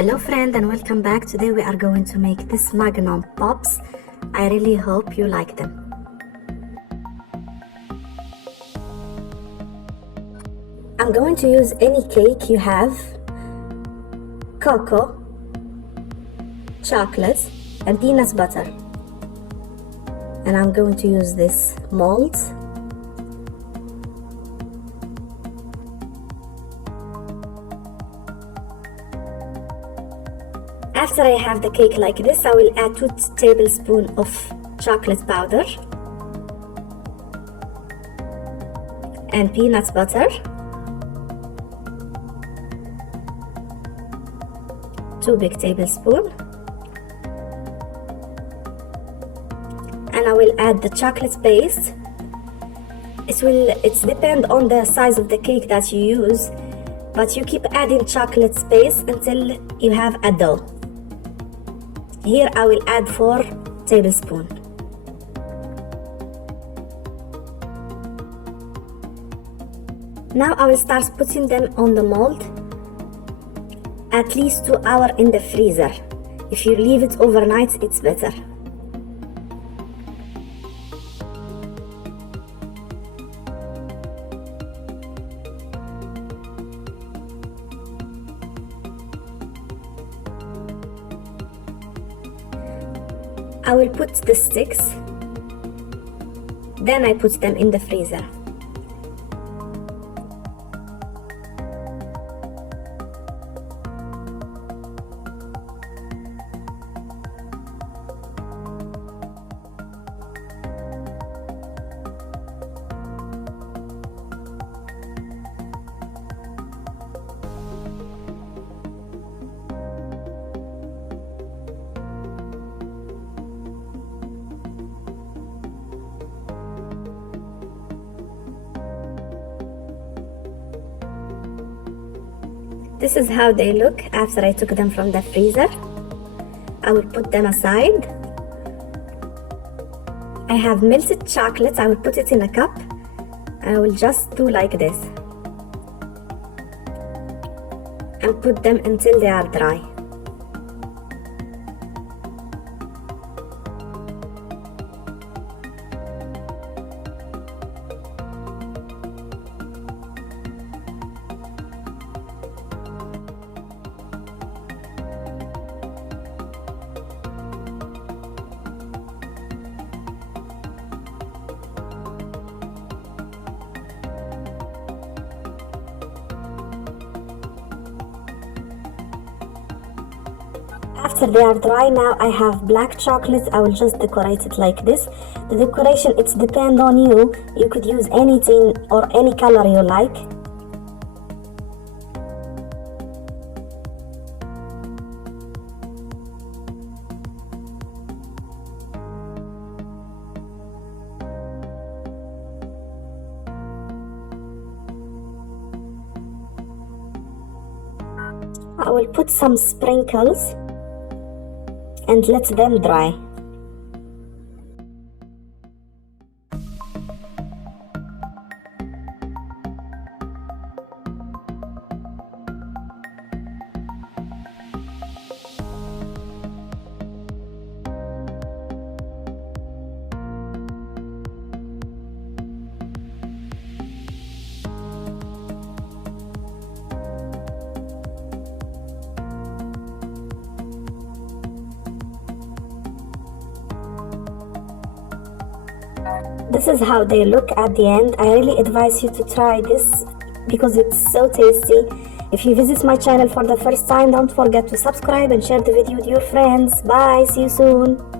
Hello friend and welcome back. Today we are going to make this Magnum pops. I really hope you like them. I'm going to use any cake you have, cocoa, chocolate and peanut butter. And I'm going to use this mold. After I have the cake like this, I will add 2 tablespoons of chocolate powder and peanut butter, 2 big tablespoons, and I will add the chocolate paste. It's depend on the size of the cake that you use, but you keep adding chocolate paste until you have a dough. Here I will add 4 tablespoons. Now I will start putting them on the mold at least 2 hours in the freezer. If you leave it overnight, it's better. I will put the sticks, then I put them in the freezer. This is how they look after I took them from the freezer. I will put them aside. I have melted chocolate. I will put it in a cup. I will just do like this and put them until they are dry. After they are dry, now I have black chocolate. I will just decorate it like this. The decoration, it's depend on you. You could use anything or any color you like. I will put some sprinkles and let them dry. This is how they look at the end. I really advise you to try this because it's so tasty. If you visit my channel for the first time, don't forget to subscribe and share the video with your friends. Bye, see you soon.